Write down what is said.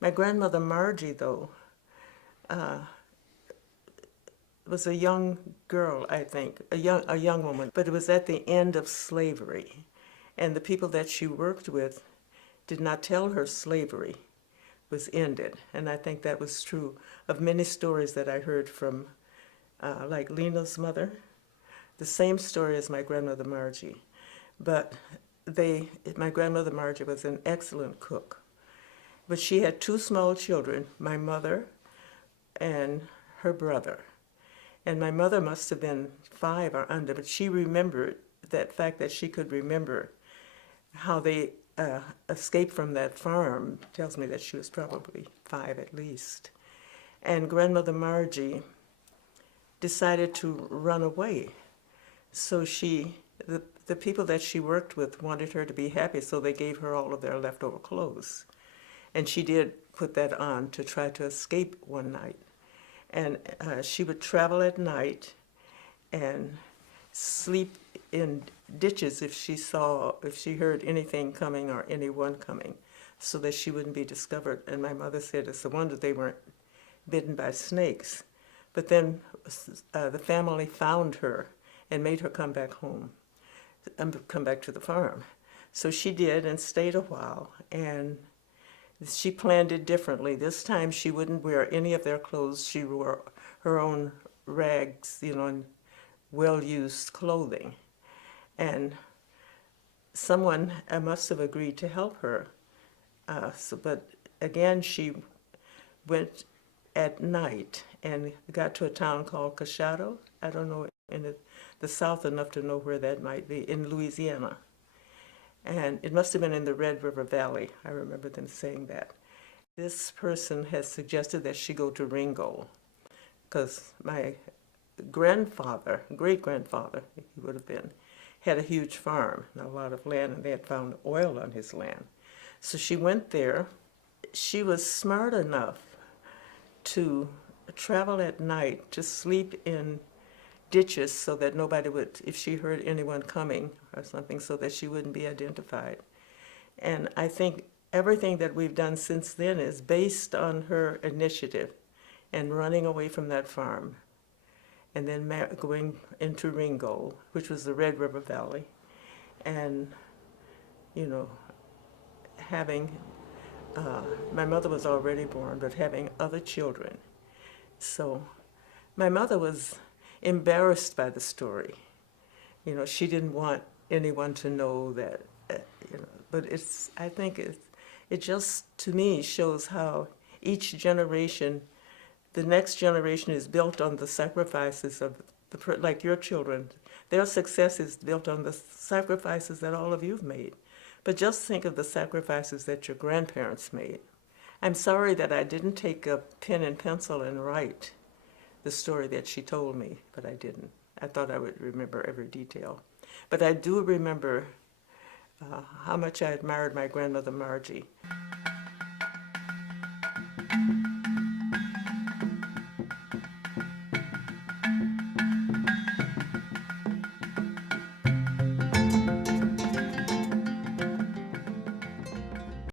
My grandmother Margie, though, was a young girl, I think, a young woman, but it was at the end of slavery. And the people that she worked with did not tell her slavery was ended. And I think that was true of many stories that I heard from, like Lena's mother, the same story as my grandmother Margie. But my grandmother Margie was an excellent cook. But she had two small children, my mother and her brother. And my mother must have been 5 or under, but she remembered that fact that she could remember how they escaped from that farm tells me that she was probably 5 at least. And grandmother Margie decided to run away. So the people that she worked with wanted her to be happy, so they gave her all of their leftover clothes. And she did put that on to try to escape one night. And she would travel at night and sleep in ditches if she heard anything coming or anyone coming, so that she wouldn't be discovered. And my mother said it's a wonder they weren't bitten by snakes. But then the family found her and made her come back home, come back to the farm. So she did and stayed a while, and she planned it differently. This time she wouldn't wear any of their clothes. She wore her own rags, and well-used clothing. And someone must have agreed to help her. But again, she went at night and got to a town called Cashado. I don't know in the south enough to know where that might be, in Louisiana. And it must have been in the Red River Valley. I remember them saying that. This person has suggested that she go to Ringgold, because my grandfather, great-grandfather, he would have been, had a huge farm and a lot of land, and they had found oil on his land. So she went there. She was smart enough to travel at night, to sleep in ditches so that nobody would, if she heard anyone coming or something, so that she wouldn't be identified. And I think everything that we've done since then is based on her initiative and running away from that farm and then going into Ringgold, which was the Red River Valley, and, having, my mother was already born, but having other children. So my mother was embarrassed by the story. She didn't want anyone to know that, but I think it just, to me, shows how each generation, the next generation is built on the sacrifices of, like your children. Their success is built on the sacrifices that all of you've made. But just think of the sacrifices that your grandparents made. I'm sorry that I didn't take a pen and pencil and write the story that she told me, but I didn't. I thought I would remember every detail. But I do remember how much I admired my grandmother Margie.